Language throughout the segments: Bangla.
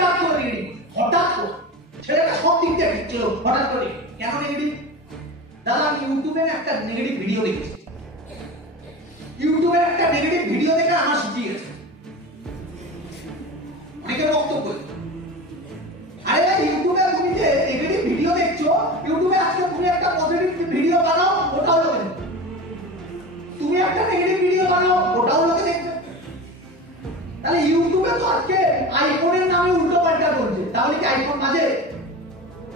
হঠাৎ করে নেগেটিভ, হঠাৎ করে ছেলেটা সব দিক দিয়ে ঠিক ছিল, হঠাৎ করে কেন নেগেটিভ? দাদা আমি ইউটিউবে একটা নেগেটিভ ভিডিও দেখেছি, ইউটিউবে একটা নেগেটিভ ভিডিও দেখে আমার শিখিয়ে গেছে। অনেকের বক্তব্য, আরে ভাই ইউটিউবে তুমি যে নেগেটিভ ভিডিও দেখছো, ইউটিউবে আজকে তুমি একটা পজিটিভ ভিডিও বানাও, ওটাও লোকে দেখবে। তুমি একটা নেগেটিভ ভিডিও বানাও, ওটাও লোকে দেখবে। তাহলে ইউটিউবে তো আজকে আইফোনের নামে উল্টো পাল্টা করছে, তাহলে কি আইফোন বাজে?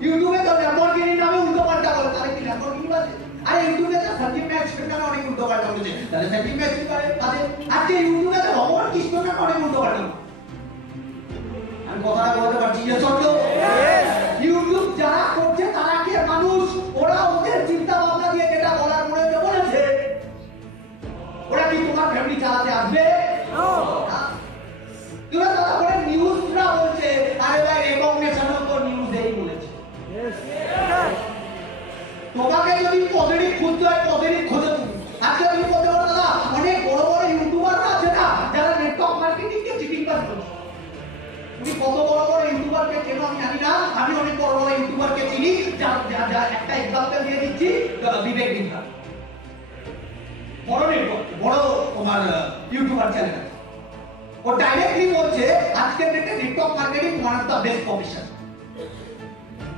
ইউটিউবে তো ল্যাম্বরগিনির নামে উল্টো পাল্টা করে, তাহলে কি ল্যাম্বরগিনি বাজে? আরে ইউটিউবে তো সাকিব ম্যাক্স নামে অনেক উল্টো পাল্টা করছে, তাহলে সাকিব ম্যাক্স কি বাজে? আজকে ইউটিউবে তো ভগবান কৃষ্ণ নামে অনেক উল্টো পাল্টা। আমি কথাটা বলতে পারছি যে সত্য, ইউটিউব যারা করছে তারা কি মানুষ? ওরা ওদের চিন্তা ভাবনা দিয়ে যেটা বলার মনে বলেছে, ওরা কি তোমার ফ্যামিলি চালাতে আসবে? তোরা তারা বলে নিউজরা বলছে, আরে ভাই রেকগনিশনের উপর নিউজ এই বলেছে। তোমাকে যদি পজিটিভ খুঁজতে হয়, পজিটিভ খোঁজো তুমি। আজকে তুমি বলতে পারো দাদা অনেক বড় বড় ইউটিউবাররা আছে না, যারা নেটওয়ার্ক মার্কেটিং কে চিটিং বাজ করছে। তুমি কত বড় বড় ইউটিউবারকে চেনো আমি জানি না, আমি অনেক বড় বড় ইউটিউবারকে চিনি, যার একটা এক্সাম্পল দিয়ে দিচ্ছি, বিবেক বিন্দ্রা। বড় নেটওয়ার্ক, বড় তোমার ইউটিউবার চ্যানেল, ও ডাইরেক্টলি বলছে আজকের ডেটে network marketing one of the best profession.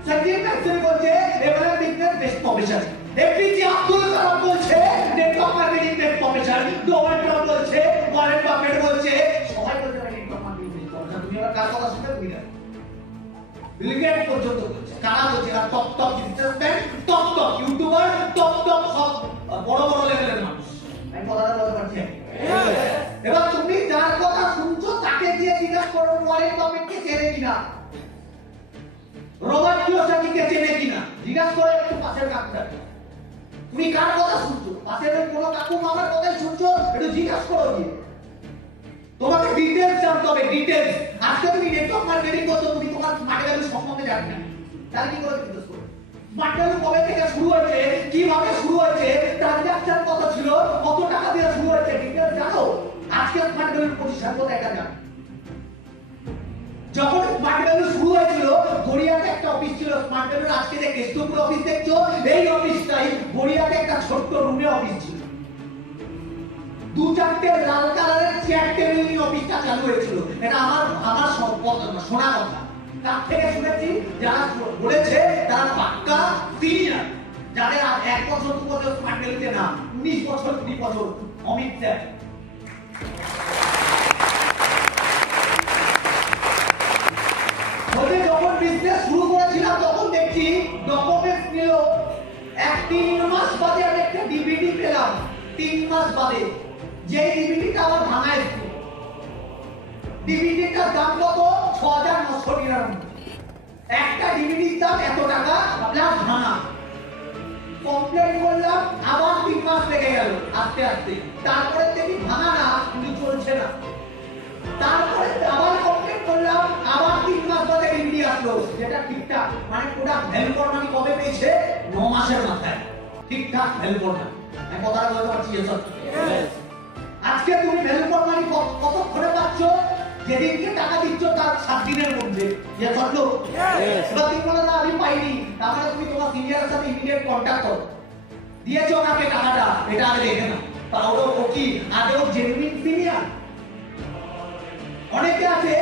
Sanjeev Maxwell বলছে relevant business best profession. APJ Abdul Kalam বলছে network marketing best profession. Donald Trump বলছে, ওয়ারেন বাফেট বলছে, সবাই বলছে নেটওয়ার্ক মার্কেটিং বেস্ট প্রফেশন। তুমি আবার কার কথা শুনবে? তুমি না, বিল গেটস পর্যন্ত বলছে। কারা বলছে? আর top top businessman, top top YouTuber, top top সব বড় বড় লেভেলের মানুষ। আমি কথাটা বলতে পারছি। এবার তুমি যার কথা শুনছো তাকে দিয়ে জিজ্ঞাসা করো ওয়ারেন বাফেটকে চেনে কিনা, রবার্ট কিওসাকিকে চেনে কিনা, জিজ্ঞাসা করে একটু পাশের কাকুটা। তুমি কার কথা শুনছো? পাশের কোন কাকু মামার কথাই শুনছো? একটু জিজ্ঞাসা করো গিয়ে। তোমাকে ডিটেইলস জানতে হবে, ডিটেইলস। আজকে তুমি নেটওয়ার্ক মার্কেটিং করছো, তুমি তোমার স্মার্ট ভ্যালু সম্বন্ধে জানি না, তাহলে কি করে জিজ্ঞাসা করো? স্মার্ট ভ্যালু কবে থেকে শুরু হয়েছে, কিভাবে শুরু হয়েছে, ট্রানজাকশন কত ছিল, কত টাকা দিয়ে শুরু হয়েছে, ডিটেইলস জানো? আজকে স্মার্ট ভ্যালুর পজিশন কোথায় এটা জানো? যখন স্মার্ট ভ্যালু শুরু হয়েছিল, গড়িয়াতে একটা অফিস ছিল স্মার্ট ভ্যালুর। আজকে যে কেষ্টপুর অফিস দেখছো, এই অফিসটাই গড়িয়াতে একটা ছোট্ট রুমে অফিস ছিল। দু চারটে লাল কালারের চেয়ার টেবিল নিয়ে অফিসটা চালু হয়েছিল। এটা আমার শোনা কথা। তার থেকে শুনেছি যারা বলেছে তারা পাক্কা সিনিয়র, যাদের 1 বছর 2 বছর স্মার্ট ভ্যালুতে না, 19 বছর 20 বছর। অমিত স্যার যখন বিজনেস শুরু করেছিলাম তখন দেখছি ডকুমেন্টস নিল 3 মাস বাদে আমি একটা ডিভিডি পেলাম। 3 মাস বাদে যে ডিভিডিটা আমার ভাঙায় ছিল, ডিভিডিটার দাম কত? 6999। একটা ডিভিডির দাম এত টাকা প্লাস ভাঙা। কমপ্লেন করলাম, আবার 3 মাস লেগে গেল আস্তে আস্তে। তারপরে দেখি ভাঙা না, কিন্তু চলছে না। তারপরে আবার কমপ্লেন করলাম, আবার 3 মাস বাদে ডিভিডি আসলো, যেটা ঠিকঠাক। মানে প্রোডাক্ট ভ্যালু ফর মানি কবে পেয়েছে? 9 মাসের মাথায় ঠিকঠাক ভ্যালু ফর মানি। আমি কথাটা বলতে পারছি এসব। আজকে তুমি ভ্যালু ফর মানি কতক্ষণে পাচ্ছ? যেদিনকে টাকা দিচ্ছ তার 7 দিনের মধ্যে। যে সত্য? এবার তুমি বলো না আমি পাইনি, তাহলে তুমি তোমার সিনিয়রের সাথে ইমিডিয়েট কন্টাক্ট করো। দিয়েছো আমাকে টাকাটা, এটা আগে দেখে নাও। তাহলে ও কি আদৌ জেনুইন সিনিয়র? অনেকে আছে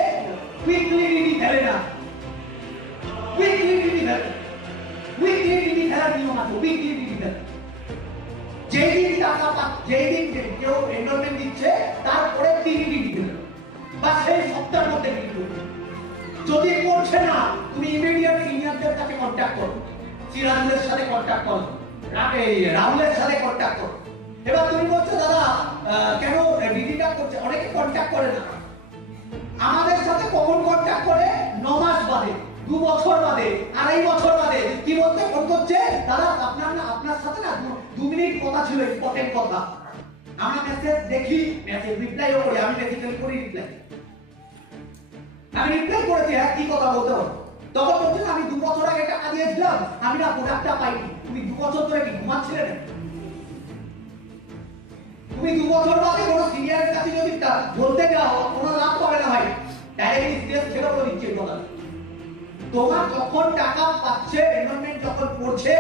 উইকলি ডিডি ফেলে না, উইকলি ডিডি ফেলে, উইকলি ডিডি ফেলার নিয়ম আছে, উইকলি ডিডি ফেলে। যেদিন টাকা যেদিন কেউ এনরোলমেন্ট দিচ্ছে তারপরে 3 ডিডি ফেলে, বা সেই সপ্তাহের মধ্যে ডিডি ফেলে। যদি করছে না, তুমি ইমিডিয়েট সিনিয়রদের সাথে কন্ট্যাক্ট করো, সিরাজুলের সাথে কন্ট্যাক্ট করো, রাহুলের সাথে কন্ট্যাক্ট করো। এবার তুমি বলছো দাদা কেন ডিডিটা করছে? অনেকে কন্ট্যাক্ট করে না। আমাদের সাথে কখন কন্ট্যাক্ট করে? 9 মাস বাদে, 2 বছর বাদে, 2.5 বছর বাদে। কি বলতে ফোন করছে? দাদা আপনার সাথে না 2 মিনিট কথা ছিল, ইম্পর্টেন্ট কথা। আমরা মেসেজ দেখি, মেসেজ রিপ্লাইও করি, আমি বেসিক্যালি করি রিপ্লাই। আমি রিপ্লাই করেছি, হ্যাঁ কি কথা বলতে হবে? তখন বলছে আমি 2 বছর আগে টাকা দিয়েছিলাম, আমি না প্রোডাক্টটা পাইনি। তুমি 2 বছর ধরে কি ঘুমাচ্ছিলে না? তুমি 2 বছর বাদে কোনো সিনিয়রের কাছে যদি বলতে যাও, কোনো লাভ হবে না ভাই। ডাইরেক্টলি সিরিয়াস ছেড়ে বলে দিচ্ছি কথা। তোমার যখন টাকা পাচ্ছে, এনভায়রনমেন্ট যখন পড়ছে,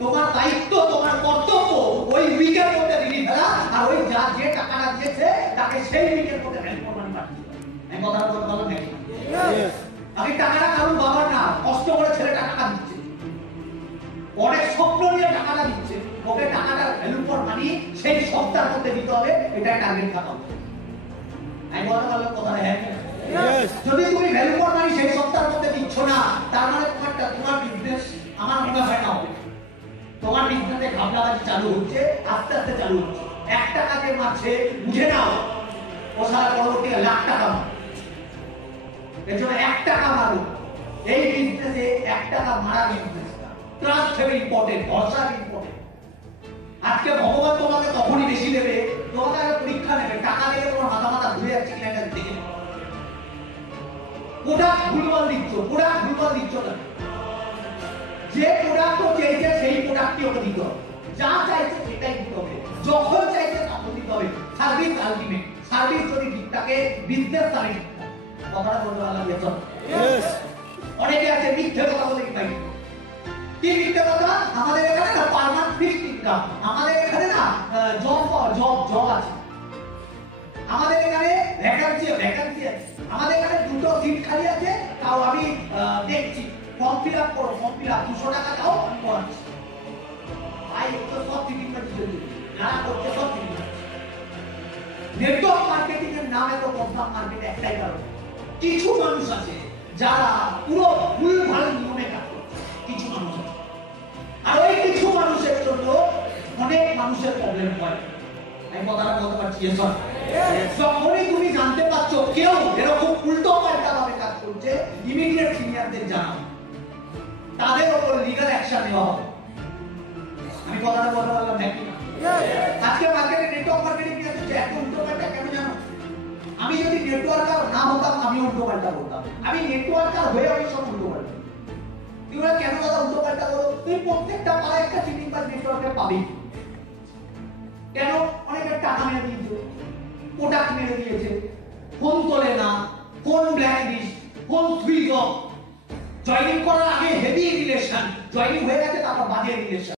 তোমার দায়িত্ব, তোমার কর্তব্য ওই উইকের মধ্যে রিলিজ ফেলা, আর ওই যা যে টাকাটা দিয়েছে তাকে সেই উইকের মধ্যে ভ্যালু প্রমাণ পাঠিয়ে দেওয়া। আমি কথাটা বললাম নাকি? আমি টাকাটা কারণ বাবার না, কষ্ট করে ছেলে টাকাটা দিচ্ছে, অনেক স্বপ্ন নিয়ে টাকাটা দিচ্ছে, ওকে টাকাটার ভ্যালু ফর মানি সেই সপ্তাহের মধ্যে দিতে হবে, এটা টার্গেট থাকা হবে। আমি বলতে পারলাম কথা? হ্যাঁ। যদি তুমি ভ্যালু ফর মানি সেই সপ্তাহের মধ্যে দিচ্ছ না, তার মানে তোমার বিজনেস আমার মনে হয় না হবে। তোমার বিজনেসে ঘাবলাবাজি চালু হচ্ছে, আস্তে আস্তে চালু হচ্ছে। 1 টাকা যে মারছে বুঝে নাও ও সারা পরবর্তী লাখ টাকা মারবে। এর জন্য 1 টাকা মারো। এই বিজনেসে 1 টাকা মারা বিজনেসটা ট্রাস্ট ভেরি ইম্পর্টেন্ট, ভরসা ইম্পর্টেন্ট। আজকে ভগবান তোমাকে তখনই বেশি দেবে, তোমাকে আগে পরীক্ষা নেবে, টাকা দিয়ে তোমার মাথা ঘুরে যাচ্ছে কিনা এটা দেখে। প্রোডাক্ট ভুলভাল দিচ্ছ না। যে প্রোডাক্ট ও চাইছে সেই প্রোডাক্টই ওকে দিতে হবে, যা চাইছে সেটাই দিতে হবে, যখন চাইছে তখন দিতে হবে। সার্ভিস আলটিমেট, সার্ভিস যদি ঠিক থাকে, বিজনেস তাহলে ঠিক থাকে। কথাটা বলতে পারলাম? অনেকে আছে মিথ্যে কথা বলে কি পাই। কি মিথ্যে কথা? আমাদের এখানে না পার্মানেন্ট ফিক্সড ইনকাম, আমাদের এখানে না জব আছে, আমাদের এখানে ভ্যাকান্সি আছে, আমাদের এখানে 2টো সিট খালি আছে, তাও আমি দেখছি, ফর্ম ফিল আপ করো, ফর্ম ফিল আপ 200 টাকা দাও, আমি করাচ্ছি। ভাই তো সব চিটিং করছে, যারা করছে সব চিটিং করছে। নেটওয়ার্ক মার্কেটিং এর নামে তো বদনাম মার্কেটে একটাই কারণ, কিছু মানুষ আছে যারা পুরো ভুলভাল নিয়মে কাজ করছে, কিছু মানুষ আছে। আর ওই কিছু মানুষের জন্য অনেক মানুষের প্রবলেম হয়। আমি কথাটা বলতে পারছি? যখনই তুমি জানতে পারছো কেউ এরকম উল্টো পাল্টা ভাবে কাজ করছে, ইমিডিয়েট সিনিয়রদের জানাও, তাদের উপর লিগ্যাল অ্যাকশন নেওয়া হবে। আমি কথাটা বলতে পারলাম নাকি? আজকে মার্কেটে নেটওয়ার্ক মার্কেটিং নিয়ে আসছে, এত উল্টো পাল্টা কেন জানো? আমি যদি নেটওয়ার্কার না হতাম, আমি উল্টো পাল্টা বলতাম। আমি নেটওয়ার্কার হয়ে আমি সব উল্টো পাল্টা। তুমি কেন দাদা উল্টো পাল্টা বলো? তুমি প্রত্যেকটা পাড়ায় একটা চিটিং বাজ নেটওয়ার্কার পাবি। কেন? অনেকের টাকা মেরে দিয়েছে, প্রোডাক্ট মেরে দিয়েছে, ফোন তোলে না, phone black list, phone switch off. Joining করার আগে হেভি রিলেশন, জয়েনিং হয়ে গেছে তারপর বাজে রিলেশন।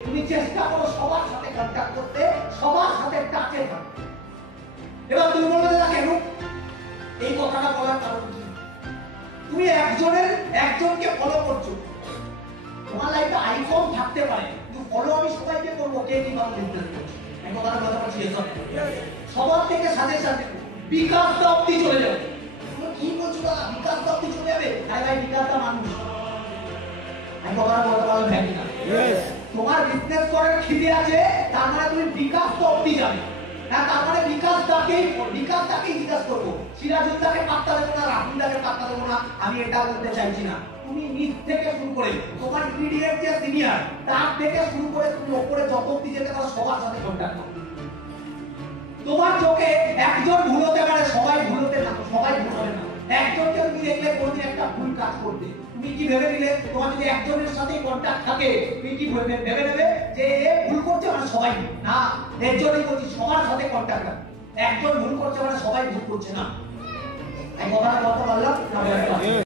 তুমি চেষ্টা করো সবার সাথে কন্টাক্ট করতে, সবার সাথে টাচে থাকতে। এবার তুমি বলবে দাদা কেন? এই কথাটা বলার কারণ কি? তুমি একজনকে ফলো করছো, তোমার লাইফে আইফোন থাকতে পারে, কিন্তু ফলো আমি সবাইকে করবো, কে কি ভালো বিজনেস করছে। আমি কথাটা বলতে পারছি? সবার থেকে সাজেশন বিকাশ দা অব্দি চলে যাবে। তুমি কি বলছো দাদা বিকাশ দা অব্দি চলে যাবে? আরে ভাই বিকাশ দা মানুষ। আমি কথাটা বলতে পারলাম নাকি না? তোমার বিজনেস করার খিদে আছে, তার মানে তুমি বিকাশ তো অব্দি যাবে না, তার মানে বিকাশ দাকেই জিজ্ঞাসা করবো। সিরাজুদ্দাকে পাত্তা দেবো না, রাহুলদাকে পাত্তা দেবো না, আমি এটা বলতে চাইছি না। তুমি নিচ থেকে শুরু করে তোমার ইমিডিয়েট যে সিনিয়র, তার থেকে শুরু করে তুমি উপরে যত অব্দি যেতে পারো সবার সাথে কন্টাক্ট করো। তোমার চোখে একজন ভুল হতে পারে, সবাই ভুল হতে না, সবাই ভুল হবে না। একজনকে তুমি দেখলে কোনদিন একটা ভুল কাজ করতে, তুমি কি ভেবে নিলে তোমার যদি একজনের সাথে কন্টাক্ট থাকে, তুমি কি ভেবে নেবে যে এ ভুল করছে, মানে সবাই না, এর জন্যই বলছি সবার সাথে কন্ট্যাক্ট রাখ। একজন ভুল করছে মানে সবাই ভুল করছে না। এই কথাটা বলতে পারলাম না?